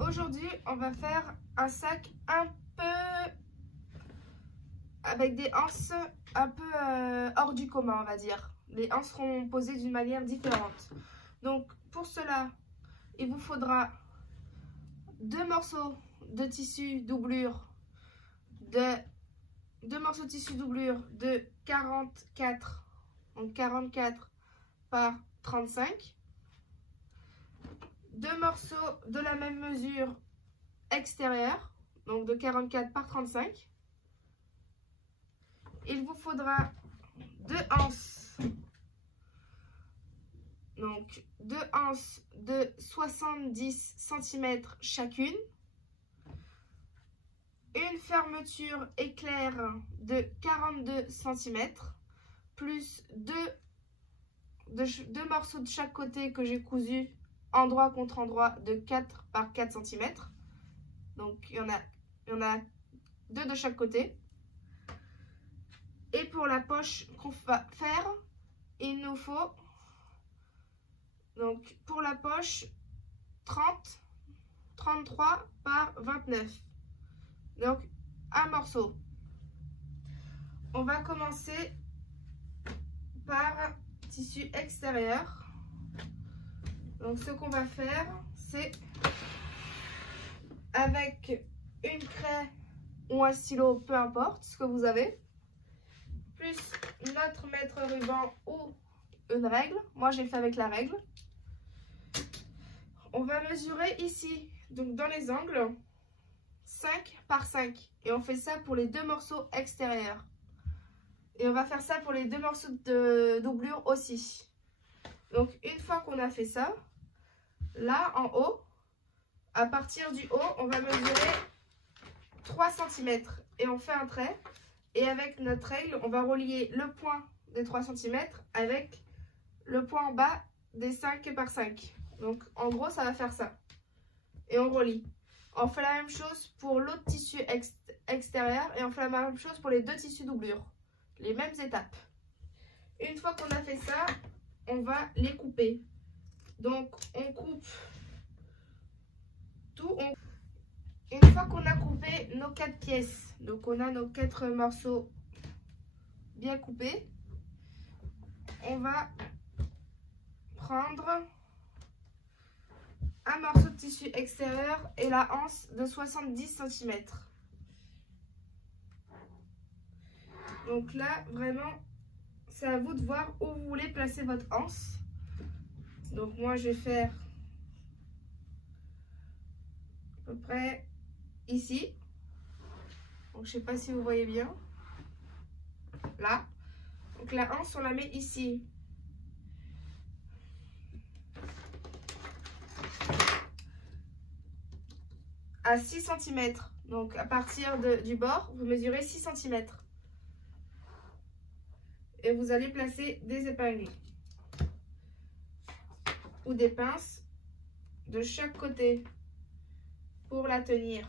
Aujourd'hui, on va faire un sac un peu avec des anses un peu hors du commun, on va dire. Les anses seront posées d'une manière différente. Donc, pour cela, il vous faudra 2 morceaux de tissu doublure de 44, donc 44 par 35. 2 morceaux de la même mesure extérieure, donc de 44 par 35. Il vous faudra 2 anses, donc 2 anses de 70 cm chacune, une fermeture éclair de 42 cm, plus deux morceaux de chaque côté que j'ai cousus endroit contre endroit de 4 par 4 cm. Donc il y en a 2 de chaque côté. Et pour la poche qu'on va faire, il nous faut, donc pour la poche, 33 par 29. Donc un morceau. On va commencer par tissu extérieur. Donc ce qu'on va faire, c'est avec une craie ou un stylo, peu importe ce que vous avez, plus notre mètre ruban ou une règle. Moi j'ai fait avec la règle. On va mesurer ici, donc dans les angles, 5 par 5. Et on fait ça pour les 2 morceaux extérieurs. Et on va faire ça pour les 2 morceaux de doublure aussi. Donc une fois qu'on a fait ça, là en haut, à partir du haut, on va mesurer 3 cm. Et on fait un trait. Et avec notre règle, on va relier le point des 3 cm avec le point en bas des 5 par 5. Donc en gros, ça va faire ça. Et on relie. On fait la même chose pour l'autre tissu extérieur et on fait la même chose pour les 2 tissus doublure. Les mêmes étapes. Une fois qu'on a fait ça, on va les couper. Donc on coupe tout. Une fois qu'on a coupé nos 4 pièces, donc on a nos 4 morceaux bien coupés, on va prendre un morceau de tissu extérieur et la anse de 70 cm. Donc là, vraiment, c'est à vous de voir où vous voulez placer votre anse. Donc moi, je vais faire à peu près ici. Donc je sais pas si vous voyez bien. Là. Donc la anse, on la met ici. À 6 cm. Donc à partir du bord, vous mesurez 6 cm. Et vous allez placer des épingles ou des pinces de chaque côté pour la tenir.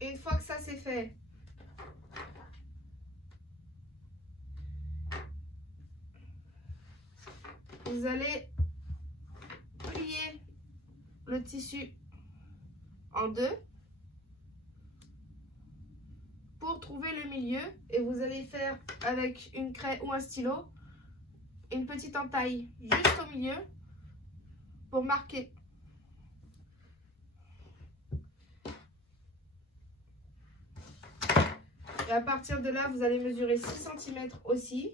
Une fois que ça c'est fait, vous allez plier le tissu en 2 pour trouver le milieu et vous allez faire avec une craie ou un stylo une petite entaille juste au milieu pour marquer. Et à partir de là, vous allez mesurer 6 cm aussi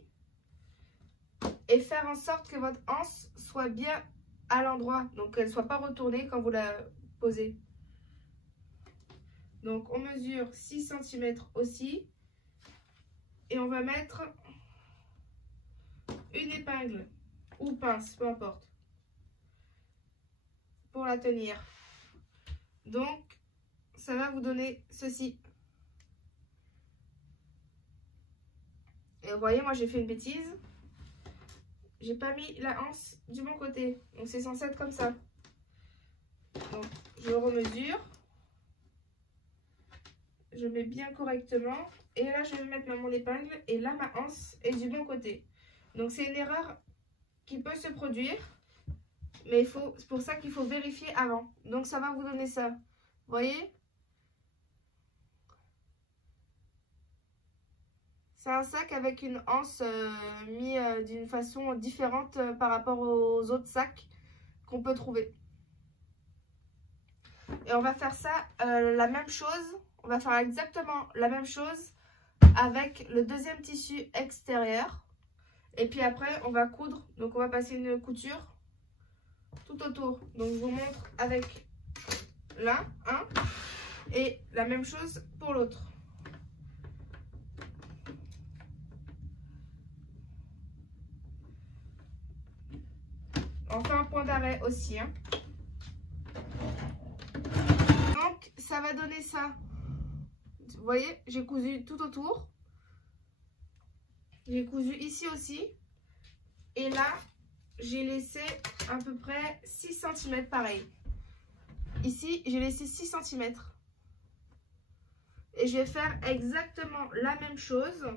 et faire en sorte que votre anse soit bien à l'endroit, donc qu'elle ne soit pas retournée quand vous la posez. Donc on mesure 6 cm aussi et on va mettre une épingle ou pince, peu importe, pour la tenir. Donc ça va vous donner ceci. Et vous voyez, moi j'ai fait une bêtise. J'ai pas mis la anse du bon côté. Donc c'est censé être comme ça. Donc, je remesure. Je mets bien correctement. Et là, je vais mettre mon épingle. Et là, ma anse est du bon côté. Donc, c'est une erreur qui peut se produire. Mais c'est pour ça qu'il faut vérifier avant. Donc, ça va vous donner ça. Vous voyez? C'est un sac avec une anse mis d'une façon différente par rapport aux autres sacs qu'on peut trouver. Et on va faire ça, la même chose. On va faire exactement la même chose avec le deuxième tissu extérieur. Et puis après, on va coudre. Donc, on va passer une couture tout autour. Donc, je vous montre avec l'un, et la même chose pour l'autre. On fait un point d'arrêt aussi. Donc, ça va donner ça. Vous voyez, j'ai cousu tout autour. J'ai cousu ici aussi. Et là, j'ai laissé à peu près 6 cm pareil. Ici, j'ai laissé 6 cm. Et je vais faire exactement la même chose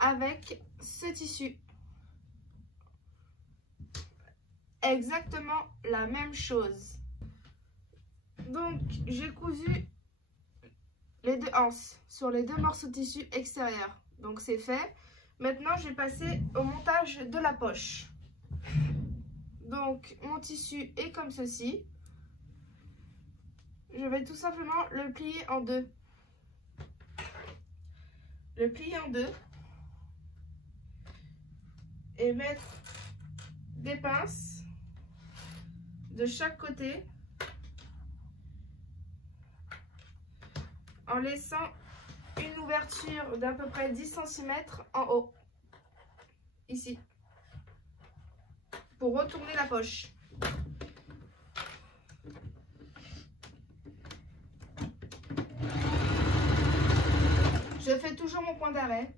avec ce tissu. Exactement la même chose. Donc, j'ai cousu les deux anses sur les deux morceaux de tissu extérieur. Donc, c'est fait. Maintenant, je vais passer au montage de la poche. Donc, mon tissu est comme ceci. Je vais tout simplement le plier en deux. Le plier en deux. Et mettre des pinces de chaque côté, en laissant une ouverture d'à peu près 10 cm en haut, ici, pour retourner la poche. Je fais toujours mon point d'arrêt.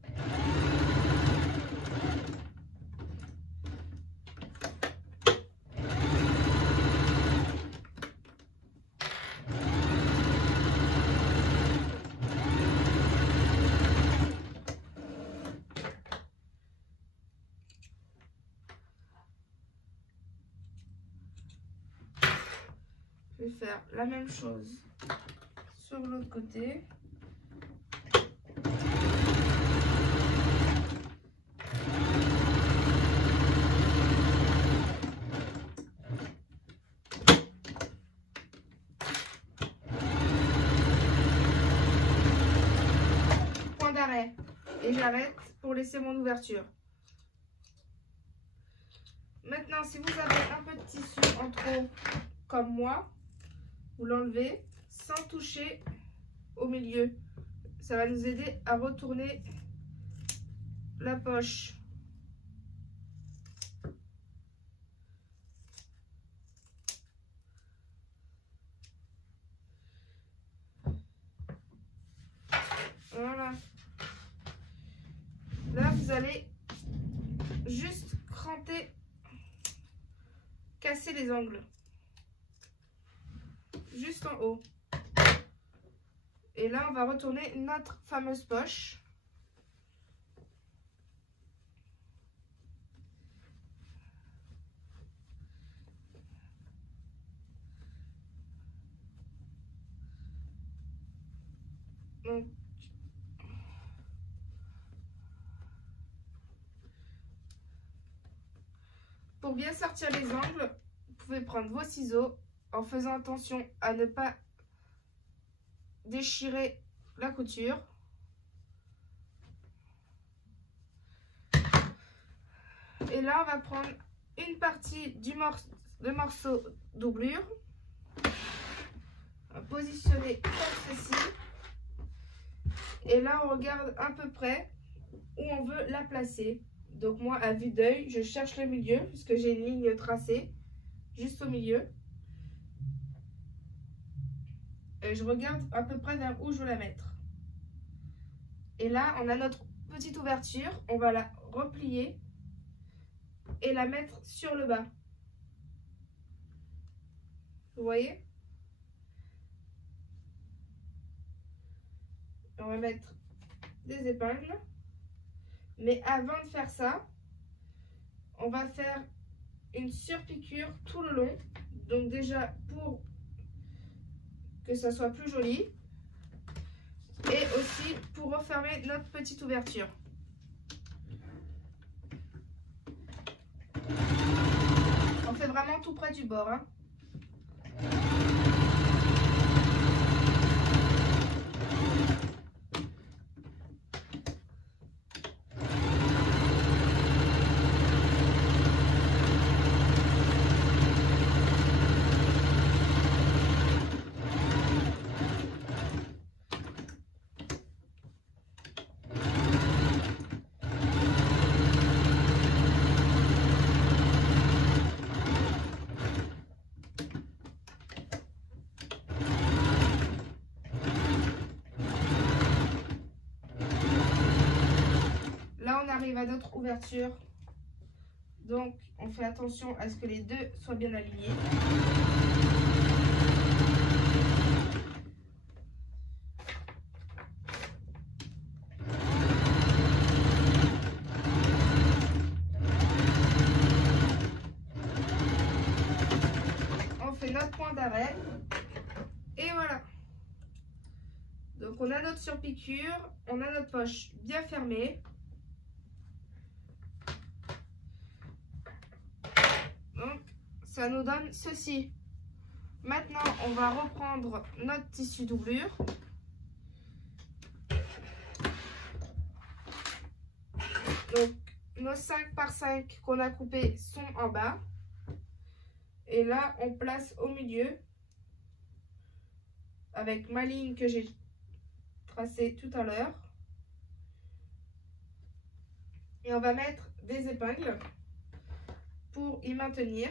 Je vais faire la même chose sur l'autre côté. Point d'arrêt. Et j'arrête pour laisser mon ouverture. Maintenant, si vous avez un peu de tissu en trop, comme moi, vous l'enlevez sans toucher au milieu. Ça va nous aider à retourner la poche. Voilà. Là, vous allez juste cranter, casser les angles. Juste en haut. Et là, on va retourner notre fameuse poche. Donc, pour bien sortir les angles, vous pouvez prendre vos ciseaux en faisant attention à ne pas déchirer la couture. Et là, on va prendre une partie du morceau doublure. On va positionner comme ceci. Et là, on regarde à peu près où on veut la placer. Donc moi, à vue d'œil, je cherche le milieu puisque j'ai une ligne tracée juste au milieu. Et je regarde à peu près vers où je veux la mettre. Et là, on a notre petite ouverture. On va la replier et la mettre sur le bas. Vous voyez? On va mettre des épingles. Mais avant de faire ça, on va faire une surpiqûre tout le long. Donc déjà pour que ça soit plus joli. Et aussi pour refermer notre petite ouverture. On fait vraiment tout près du bord, hein. Là, on arrive à notre ouverture. Donc, on fait attention à ce que les deux soient bien alignés. On fait notre point d'arrêt. Et voilà. Donc, on a notre surpiqûre. On a notre poche bien fermée. Donc, ça nous donne ceci. Maintenant, on va reprendre notre tissu doublure. Donc, nos 5 par 5 qu'on a coupés sont en bas. Et là, on place au milieu avec ma ligne que j'ai tracée tout à l'heure. Et on va mettre des épingles pour y maintenir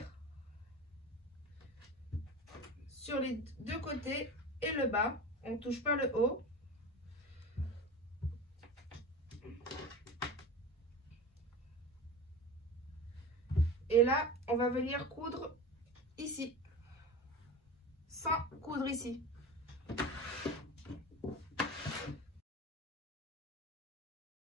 sur les deux côtés et le bas. On ne touche pas le haut. Et là, on va venir coudre ici, sans coudre ici.